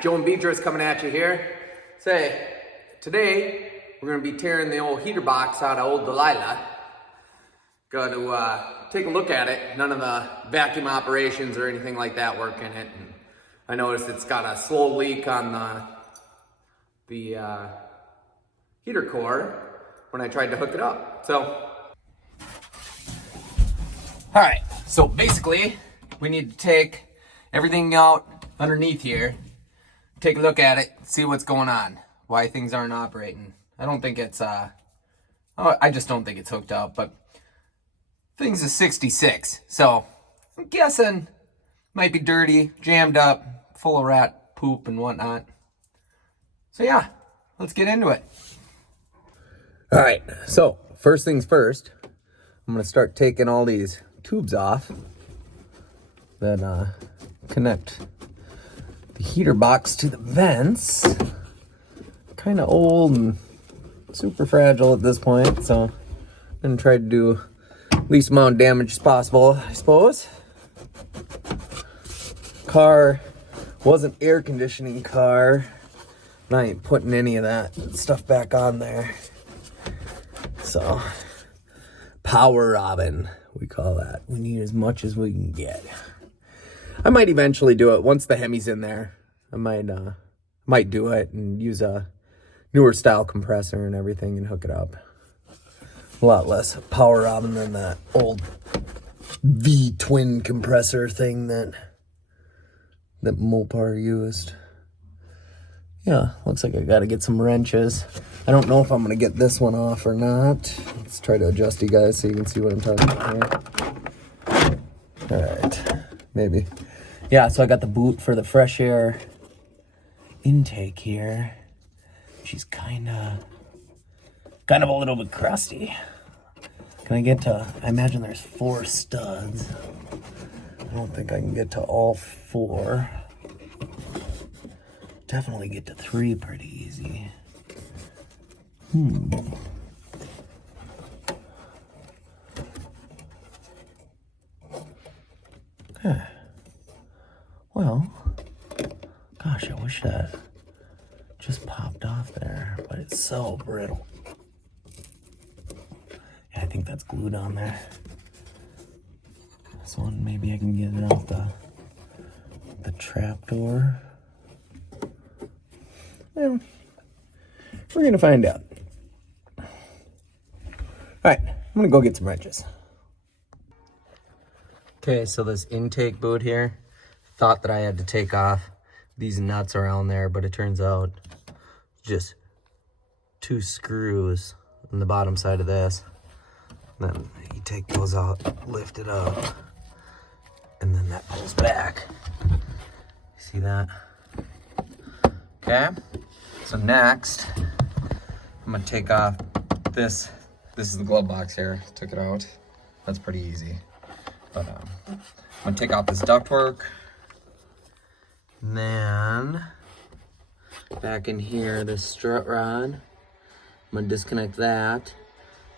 Joe and Beatrice coming at you here. Say, today we're going to be tearing the old heater box out of old Delilah. Got to take a look at it. None of the vacuum operations or anything like that work in it. And I noticed it's got a slow leak on the heater core when I tried to hook it up. So, alright, so basically we need to take everything out underneath here, take a look at it, see what's going on, why things aren't operating. I don't think it's I just don't think it's hooked up, but things is 66, so I'm guessing might be dirty, jammed up, full of rat poop and whatnot. So yeah, let's get into it. All right, so first things first, I'm gonna start taking all these tubes off that connect the heater box to the vents. Kind of old and super fragile at this point, so I'm gonna try to do least amount of damage as possible, I suppose. Car was an air conditioning car, and I ain't putting any of that stuff back on there. So, power robbing, we call that. We need as much as we can get. I might eventually do it once the Hemi's in there. I might do it and use a newer style compressor and everything and hook it up. A lot less power robbing than that old V-twin compressor thing that Mopar used. Yeah, looks like I gotta get some wrenches. I don't know if I'm gonna get this one off or not. Let's try to adjust you guys so you can see what I'm talking about here. All right, maybe. Yeah, so I got the boot for the fresh air intake here. She's kind of a little bit crusty. Can I get to, I imagine there's 4 studs. I don't think I can get to all 4. Definitely get to 3 pretty easy. Okay. Well, gosh, I wish that just popped off there, but it's so brittle. Yeah, I think that's glued on there. This one, maybe I can get it off the trap door. Well, we're gonna find out. All right, I'm gonna go get some wrenches. Okay, so this intake boot here, thought that I had to take off these nuts around there, but it turns out just 2 screws on the bottom side of this. Then you take those out, lift it up, and then that pulls back. See that? Okay, so next, I'm gonna take off this. This is the glove box here, took it out. That's pretty easy. But I'm gonna take off this ductwork. And then, back in here, this strut rod. I'm gonna disconnect that.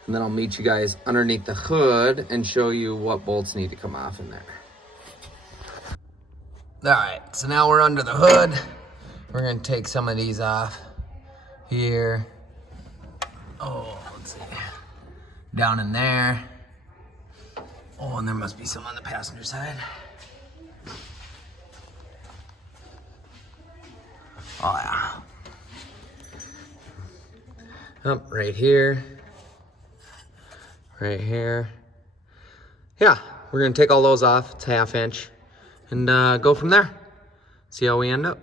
And then I'll meet you guys underneath the hood and show you what bolts need to come off in there. All right, so now we're under the hood. We're gonna take some of these off here. Oh, let's see. Down in there. Oh, and there must be some on the passenger side. Oh yeah. Up right here. Right here. Yeah, we're gonna take all those off. It's 1/2 inch. And go from there. See how we end up.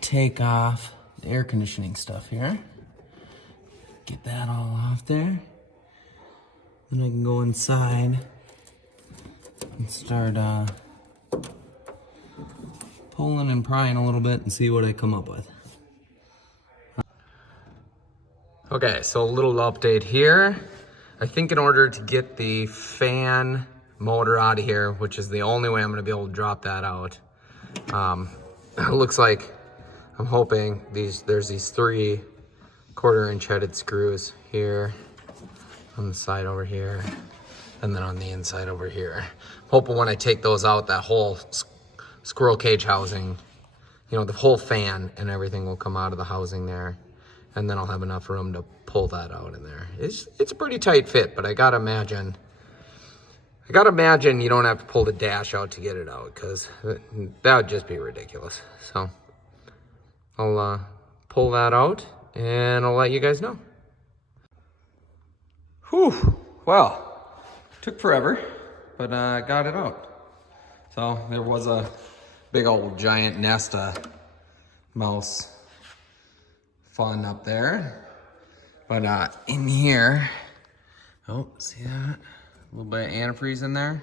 Take off the air conditioning stuff here. Get that all off there. Then I can go inside and start pulling and prying a little bit and see what I come up with. Okay, so a little update here. I think in order to get the fan motor out of here, which is the only way I'm gonna be able to drop that out, it looks like, I'm hoping there's these 3 1/4-inch headed screws here, on the side over here, and then on the inside over here. I'm hoping when I take those out, that whole squirrel cage housing, you know, the whole fan and everything will come out of the housing there. And then I'll have enough room to pull that out in there. It's a pretty tight fit, but I gotta imagine you don't have to pull the dash out to get it out, because that would just be ridiculous. So I'll pull that out and I'll let you guys know. Whew, well, took forever, but I got it out. So there was a big old giant nest of mouse fun up there, but in here, oh, see that? A little bit of antifreeze in there.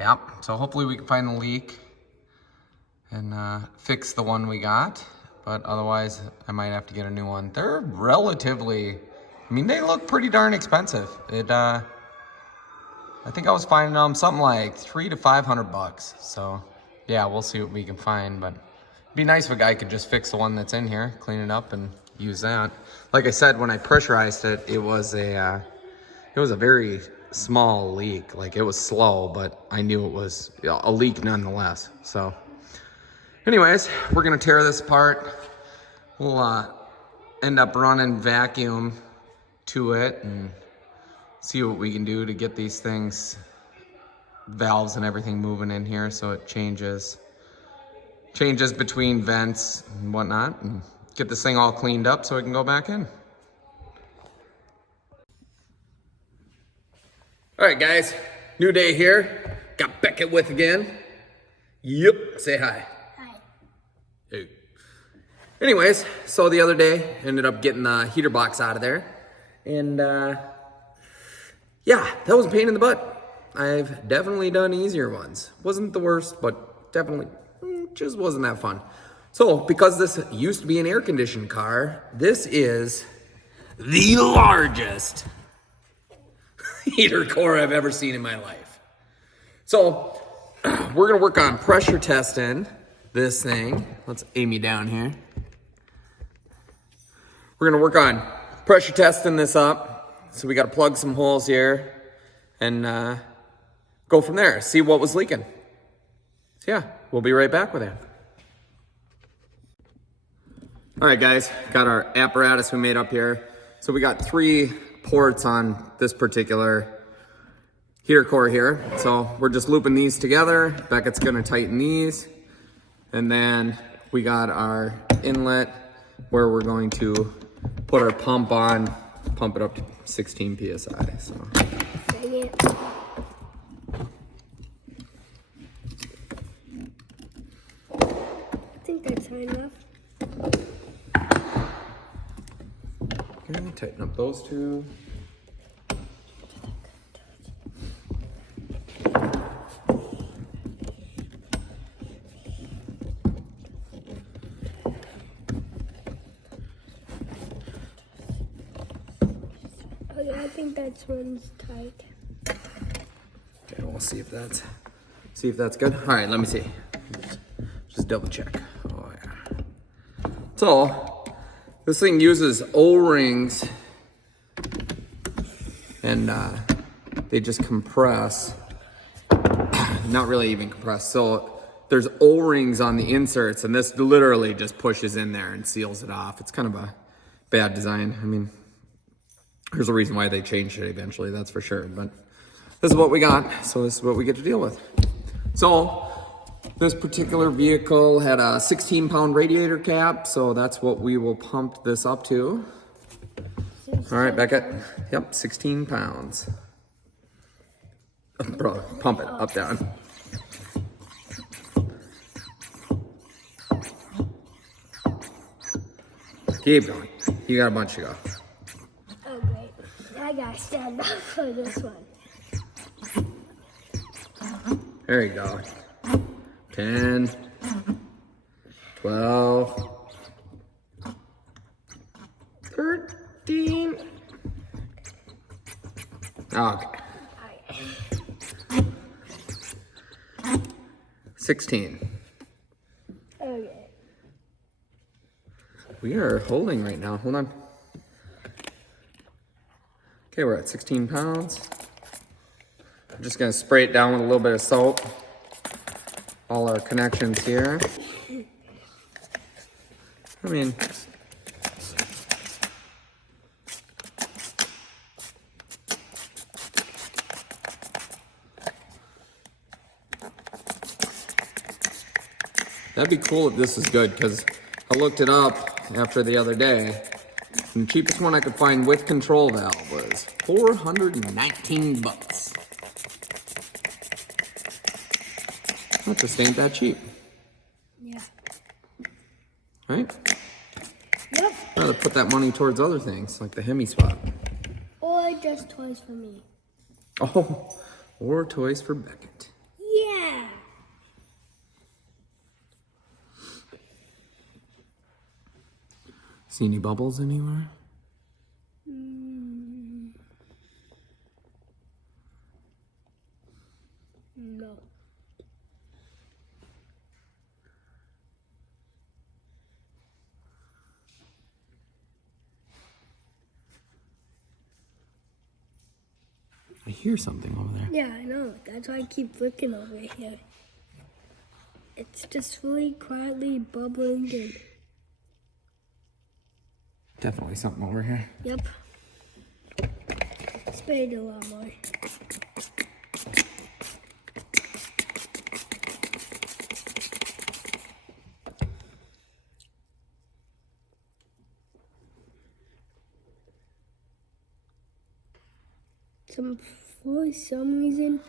Yep, so hopefully we can find a leak and fix the one we got, but otherwise I might have to get a new one. They're relatively, I mean, they look pretty darn expensive. I think I was finding them something like $300 to $500. So yeah, we'll see what we can find, but it'd be nice if a guy could just fix the one that's in here, clean it up and use that. Like I said, when I pressurized it, it was a very small leak. Like, it was slow, but I knew it was a leak nonetheless. So anyways, we're gonna tear this apart. We'll end up running vacuum to it and see what we can do to get these things, valves and everything moving in here so it changes between vents and whatnot, and get this thing all cleaned up so it can go back in. All right, guys, new day here. Got Beckett with again. Yep, say hi. Hi. Hey. Anyways, so the other day, ended up getting the heater box out of there. And yeah, that was a pain in the butt. I've definitely done easier ones. Wasn't the worst, but definitely just wasn't that fun. So, because this used to be an air-conditioned car, this is the largest heater core I've ever seen in my life. So, we're gonna work on pressure testing this thing. Let's aim you down here. We're gonna work on pressure testing this up. So we gotta plug some holes here and go from there, see what was leaking. So yeah, we'll be right back with you. All right, guys, got our apparatus we made up here. So we got 3 ports on this particular heater core here. So we're just looping these together. Beckett's gonna tighten these. And then we got our inlet where we're going to put our pump on, pump it up to 16 PSI, so. Dang it. I think that's high enough. Okay, tighten up those 2. Okay, I think that one's tight. Okay, we'll see if that's good. All right, let me see. Just double check. Oh yeah. So this thing uses O-rings, and they just compress. Not really even compress. So there's O-rings on the inserts, and this literally just pushes in there and seals it off. It's kind of a bad design. I mean, there's a reason why they changed it eventually, that's for sure. But this is what we got, so this is what we get to deal with. So this particular vehicle had a 16-pound radiator cap, so that's what we will pump this up to. All right, Beckett. Yep, 16 pounds. Bro, pump it up, down. Keep going. You got a bunch to go. Oh, great. I got I stand up for this one. There you go. 10, 12, 13. Okay. 16. Okay. We are holding right now. Hold on. Okay, we're at 16 pounds. I'm just gonna spray it down with a little bit of salt. All our connections here. I mean, that'd be cool if this is good, because I looked it up after the other day, and the cheapest one I could find with control valve was 419 bucks. That just ain't that cheap, Yeah. right? Yep. I'd rather put that money towards other things, like the Hemi spot. Or just toys for me. Oh, or toys for Beckett. Yeah. See any bubbles anywhere? No. I hear something over there. Yeah, I know. That's why I keep looking over here. It's just really quietly bubbling in. Definitely something over here. Yep. Sprayed a lot more. For some reason,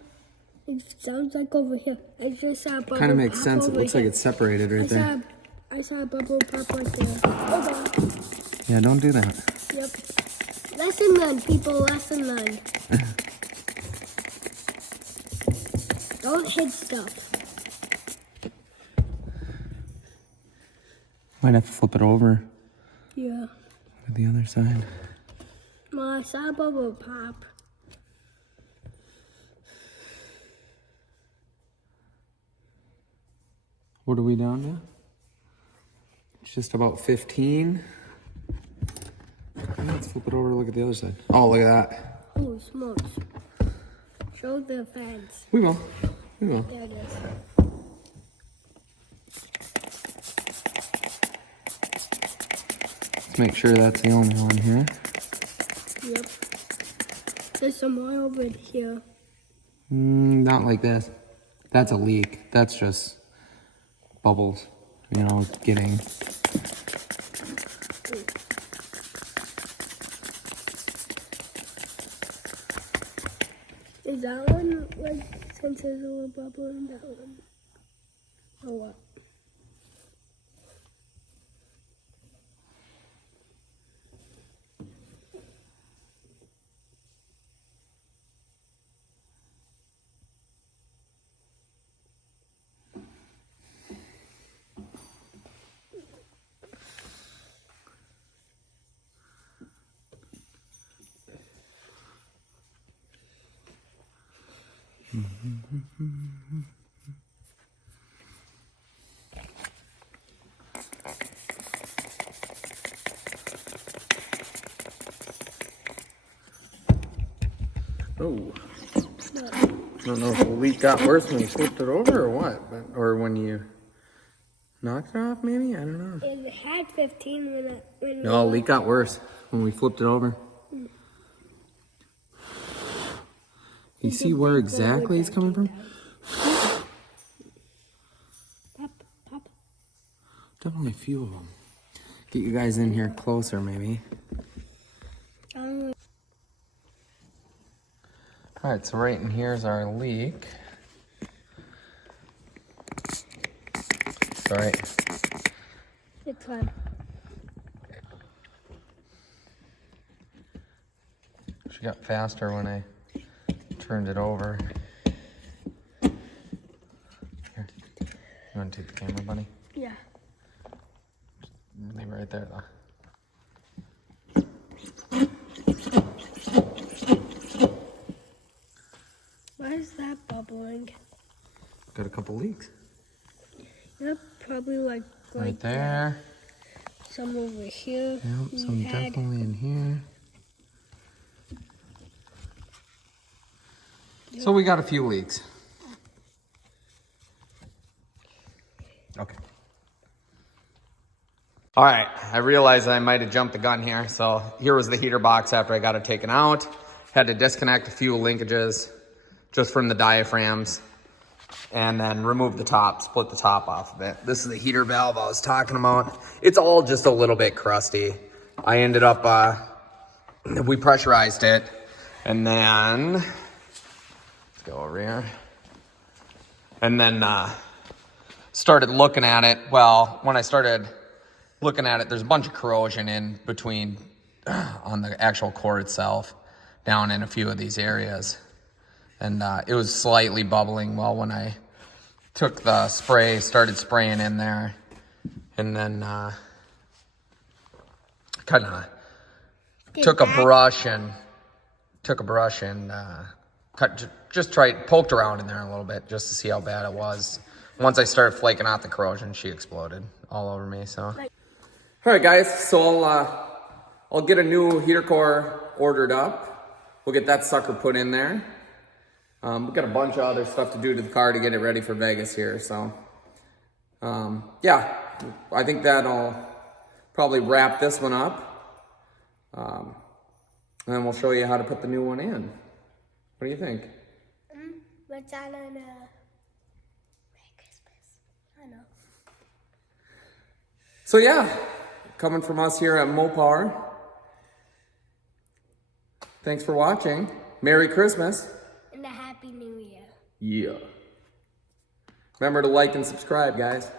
it sounds like over here. I just saw a bubble Kind of makes pop sense. It over looks here. like it's separated right there. I saw a bubble pop right there. Oh, God. Yeah, don't do that. Yep. Lesson learned, people. Lesson learned. Don't hit stuff. Might have to flip it over Yeah. to the other side. Well, I saw a bubble pop. What are we down to? It's just about 15. Let's flip it over to look at the other side. Oh, look at that. Oh, smokes. Show the fans. We will. We will. There it is. Let's make sure that's the only one here. Yep. There's some more over here. Not like this. That's a leak. That's just bubbles, you know, getting. Is that one like since there's a little bubble in that one? Or what? Oh. I don't know if the leak got worse when you flipped it over or what, or when you knocked it off, maybe? I don't know. It had 15 when No, leak got worse when we flipped it over. You see where exactly it's coming from? Pop, pop. Definitely a few of them. Get you guys in here closer, maybe. All right, so right in here is our leak. It's all right. It's fine. Should got faster when I turned it over. Here, you want to take the camera, bunny? Yeah. Leave it right there, though. Why is that bubbling? Got a couple leaks. Yep, probably like Right there. Some over here. Yep, some definitely in here. Yep. So we got a few leaks. Okay. All right, I realized I might have jumped the gun here. So here was the heater box after I got it taken out. Had to disconnect a few linkages just from the diaphragms and then remove the top, split the top off of it. This is the heater valve I was talking about. It's all just a little bit crusty. I ended up, we pressurized it and then, let's go over here. And then started looking at it. Well, when I started looking at it, there's a bunch of corrosion in between on the actual core itself, down in a few of these areas. And it was slightly bubbling well when I took the spray, started spraying in there, and then kind of took a brush and poked around in there a little bit just to see how bad it was. Once I started flaking out the corrosion, she exploded all over me. So, all right, guys. So I'll get a new heater core ordered up. We'll get that sucker put in there. We've got a bunch of other stuff to do to the car to get it ready for Vegas here. So, yeah, I think that'll probably wrap this one up. And then we'll show you how to put the new one in. What do you think? What's on Merry Christmas. I know. So yeah, coming from us here at Mopar. Thanks for watching. Merry Christmas. And a Happy New Year. Yeah. Remember to like and subscribe, guys.